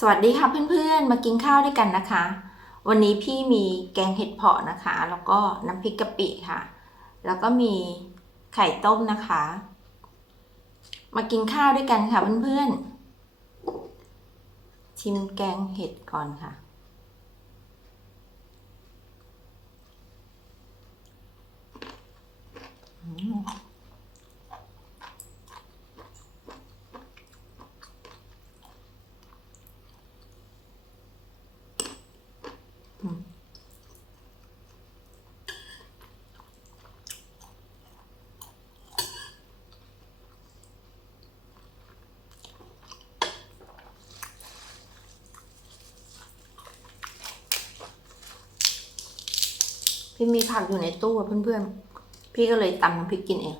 สวัสดีค่ะเพื่อนๆ มากินข้าวด้วยกันนะคะ วันนี้พี่มีแกงเห็ดเผาะนะคะ แล้วก็น้ำพริกกะปิค่ะ แล้วก็มีไข่ต้มนะคะ มากินข้าวด้วยกันค่ะเพื่อนๆ ชิมแกงเห็ดก่อนค่ะ อืม พี่มีผักอยู่ในตู้เพื่อนๆ พี่ก็เลยตำน้ำพริกกินเอง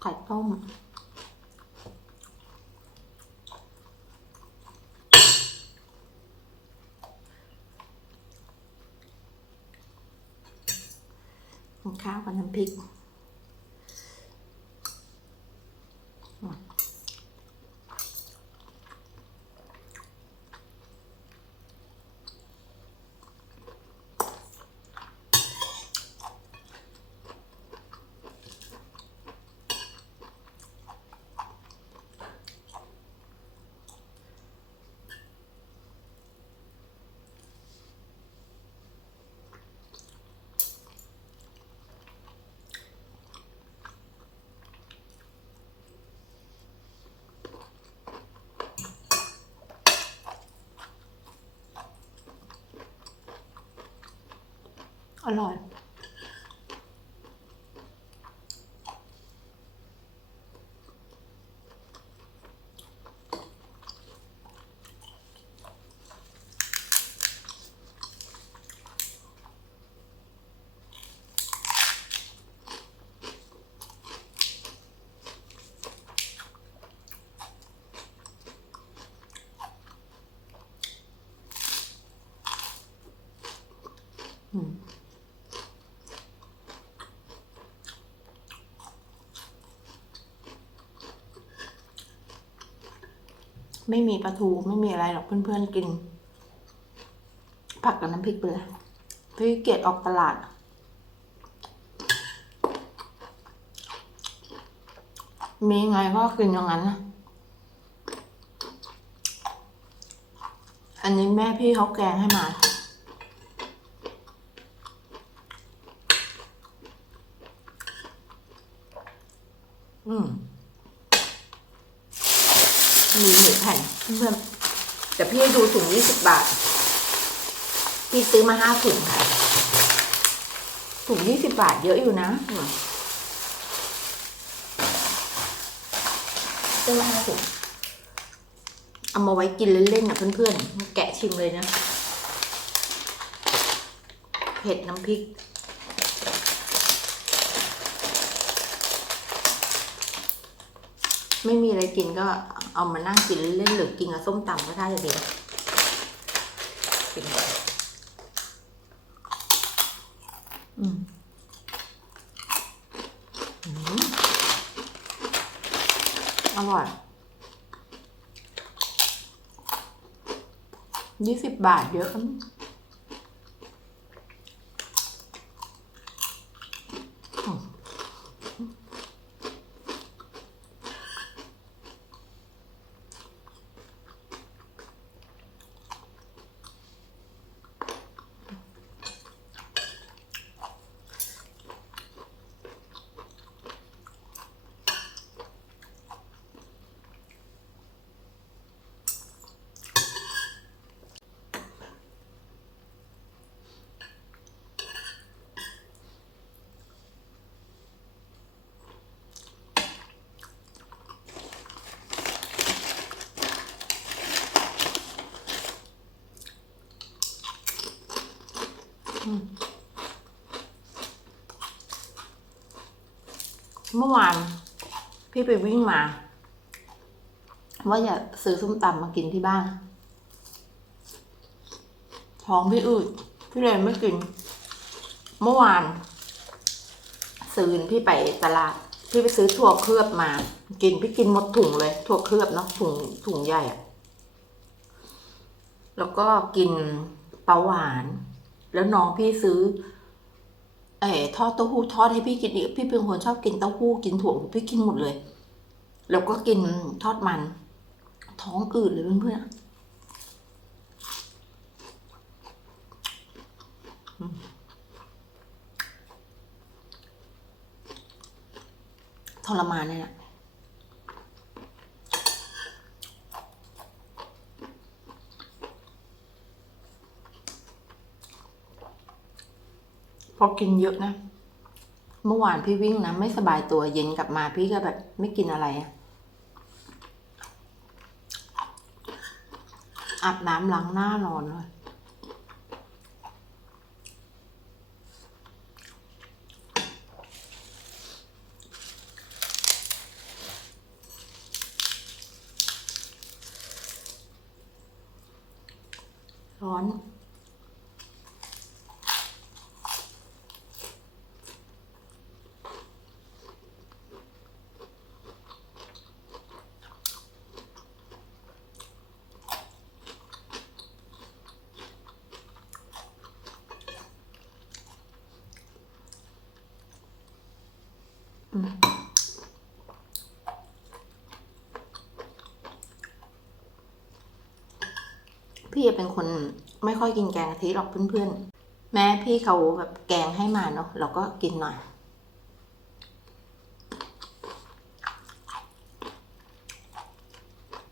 ไข่ต้ม ข้าวกับน้ำพริก อร่อย อืม ไม่มีปลาทูไม่มีอะไรหรอกเพื่อนๆกิน ผักกับน้ำพริกไปเลยพี่เกียจออกตลาด มีไงก็กินอย่างนั้นนะอันนี้แม่พี่เขาแกงให้มา อืม มีหมูแผ่นเพื่อนๆแต่พี่ให้ดูถุงยี่สิบบาท พี่ซื้อมาห้าถุงค่ะ ถุงยี่สิบบาทเยอะอยู่นะอืมซื้อมาห้าถุงเอามาไว้กินเล่นๆนะเพื่อนๆ แกะชิมเลยนะ เผ็ดน้ำพริกไม่มีอะไรกินก็ เอามานั่งกินเล่นหรือกินกับส้มตำก็ได้จะดีกินอืมอืมอร่อยยี่สิบบาทเยอะ เมื่อวานพี่ไปวิ่งมา ว่าอย่าซื้อส้มตำมากินที่บ้าน ท้องพี่อืดพี่เลยไม่กิน เมื่อวานซืนพี่ไปตลาด พี่ไปซื้อถั่วเคลือบมา กินพี่กินหมดถุงเลย ถั่วเคลือบเนาะถุงถุงใหญ่อะแล้วก็กินปลาหวาน แล้วน้องพี่ซื้อ เอ๋ทอดเต้าหู้ทอดให้พี่กินอีกพี่เป็นคนชอบกินเต้าหู้กินถั่วพี่กินหมดเลย แล้วก็กินทอดมัน ท้องอืดเลยเพื่อนๆทรมานเลยนะ พอกินเยอะนะ เมื่อวานพี่วิ่งนะไม่สบายตัวเย็นกลับมาพี่ก็แบบไม่กินอะไรอะอาบน้ำล้างหน้านอนเลยร้อน พี่เป็นคนไม่ค่อยกินแกงกะทิหรอกเพื่อนๆ แม่พี่เขาแบบแกงให้มาเนาะเราก็กินหน่อย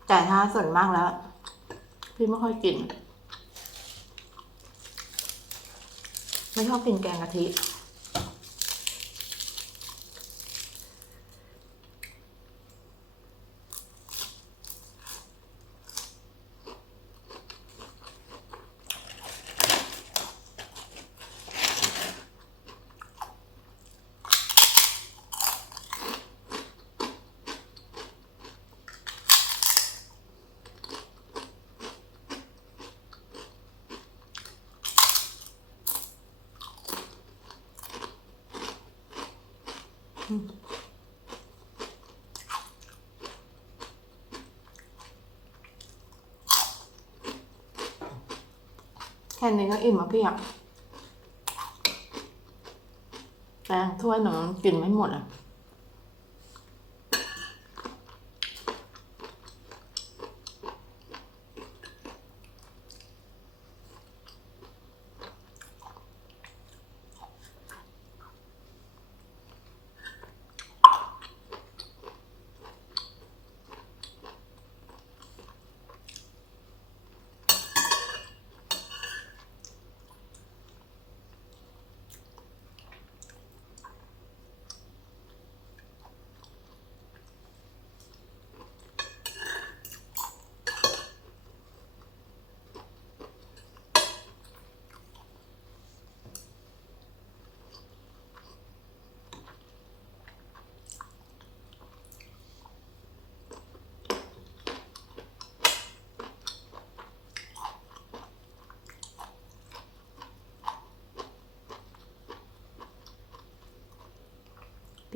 แต่ถ้าส่วนมากแล้ว พี่ไม่ค่อยกิน ไม่ชอบกินแกงกะทิ แค่นี้ก็อิ่มแล้วพี่อะแต่ถ้วยหนึ่งกินไม่หมดอะ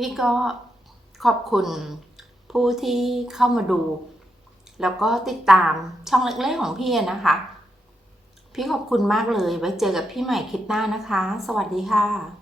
พี่ก็ขอบคุณผู้ที่เข้ามาดู แล้วก็ติดตามช่องเล็กๆของพี่นะคะ พี่ขอบคุณมากเลยไว้เจอกับพี่ใหม่คลิปหน้านะคะ สวัสดีค่ะ